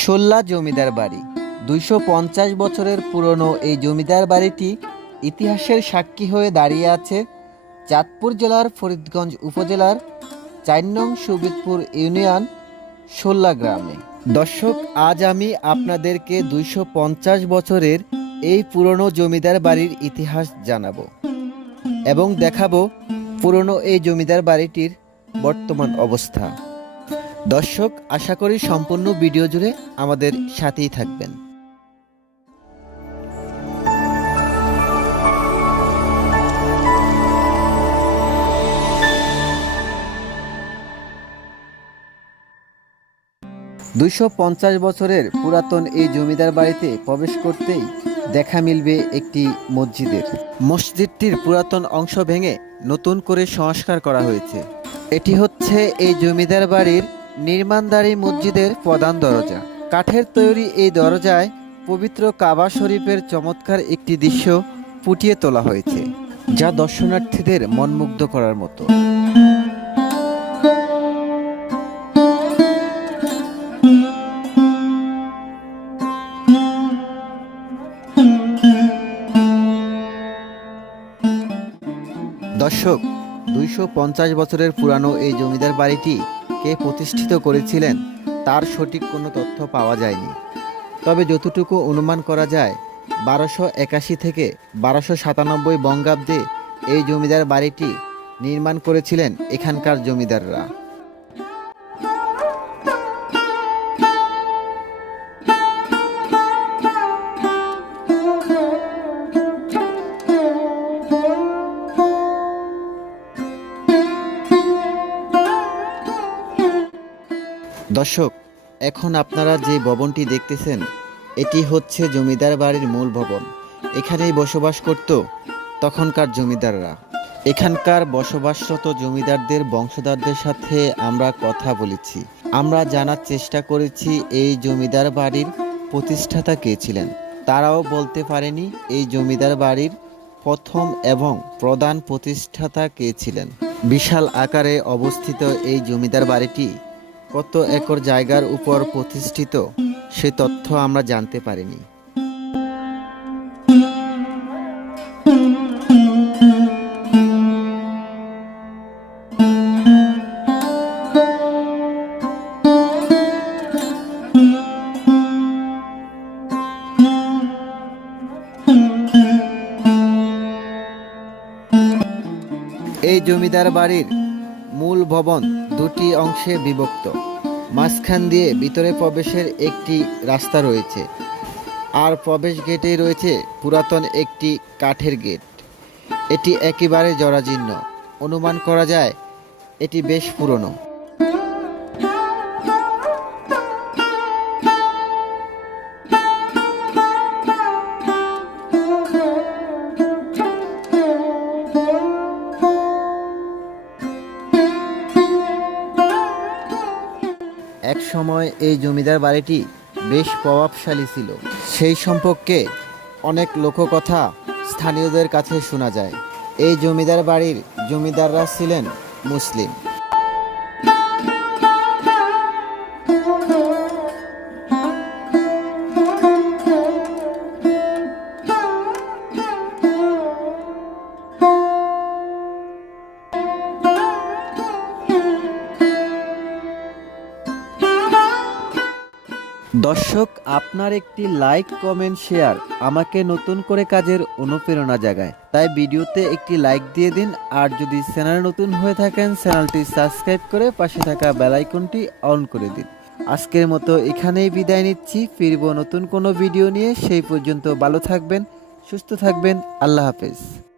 সোল্লা জমিদার বাড়ি। দুইশো পঞ্চাশ বছরের পুরনো এই জমিদার বাড়িটি ইতিহাসের সাক্ষী হয়ে দাঁড়িয়ে আছে চাঁদপুর জেলার ফরিদগঞ্জ উপজেলার চার নং সুবিদপুর ইউনিয়ন সোল্লা গ্রামে। দর্শক, আজ আমি আপনাদেরকে দুইশো পঞ্চাশ বছরের এই পুরনো জমিদার বাড়ির ইতিহাস জানাব এবং দেখাবো পুরনো এই জমিদার বাড়িটির বর্তমান অবস্থা। দর্শক, আশা করি সম্পূর্ণ ভিডিও জুড়ে আমাদের সাথেই থাকবেন। দুইশো পঞ্চাশ বছরের পুরাতন এই জমিদার বাড়িতে প্রবেশ করতেই দেখা মিলবে একটি মসজিদের। মসজিদটির পুরাতন অংশ ভেঙে নতুন করে সংস্কার করা হয়েছে। এটি হচ্ছে এই জমিদার বাড়ির নির্মাণদারী মসজিদের প্রধান দরজা। কাঠের তৈরি এই দরজায় পবিত্র কাবা শরীফের চমৎকার একটি দৃশ্য ফুটিয়ে তোলা হয়েছে, যা দর্শনার্থীদের মনমুগ্ধ করার মতো। দর্শক, দুইশো পঞ্চাশ বছরের পুরানো এই জমিদার বাড়িটি কে প্রতিষ্ঠিত করেছিলেন, তার সঠিক কোনো তথ্য পাওয়া যায়নি। তবে যতটুকু অনুমান করা যায়, বারোশো একাশি থেকে বারোশো সাতানব্বই বঙ্গাব্দে এই জমিদার বাড়িটি নির্মাণ করেছিলেন এখানকার জমিদাররা। দর্শক, এখন আপনারা যে ভবনটি দেখতেছেন, এটি হচ্ছে জমিদার বাড়ির মূল ভবন। এখানেই বসবাস করত তখনকার জমিদাররা। এখানকার বসবাসরত জমিদারদের বংশধরদের সাথে আমরা কথা বলেছি। আমরা জানার চেষ্টা করেছি এই জমিদার বাড়ির প্রতিষ্ঠাতা কে ছিলেন। তারাও বলতে পারেনি এই জমিদার বাড়ির প্রথম এবং প্রধান প্রতিষ্ঠাতা কে ছিলেন। বিশাল আকারে অবস্থিত এই জমিদার বাড়িটি কত একর জায়গার উপর প্রতিষ্ঠিত, সে তথ্য আমরা জানতে পারিনি। এই জমিদার বাড়ির মূল ভবন দুটি অংশে বিভক্ত। মাঝখান দিয়ে ভিতরে প্রবেশের একটি রাস্তা রয়েছে আর প্রবেশ গেটেই রয়েছে পুরাতন একটি কাঠের গেট। এটি একেবারে জরাজীর্ণ। অনুমান করা যায় এটি বেশ পুরনো। এক সময় এই জমিদার বাড়িটি বেশ প্রভাবশালী ছিল। সেই সম্পর্কে অনেক লোককথা স্থানীয়দের কাছে শোনা যায়। এই জমিদার বাড়ির জমিদাররা ছিলেন মুসলিম। দর্শক, আপনার একটি লাইক, কমেন্ট, শেয়ার আমাকে নতুন করে কাজের অনুপ্রেরণা জাগায়। তাই ভিডিওতে একটি লাইক দিয়ে দিন, আর যদি চ্যানেল নতুন হয়ে থাকেন, চ্যানেলটি সাবস্ক্রাইব করে পাশে থাকা বেল আইকনটি অন করে দিন। আজকের মতো এখানেই বিদায় নিচ্ছি, ফিরবো নতুন কোনো ভিডিও নিয়ে, সেই পর্যন্ত ভালো থাকবেন, সুস্থ থাকবেন, আল্লাহ হাফেজ।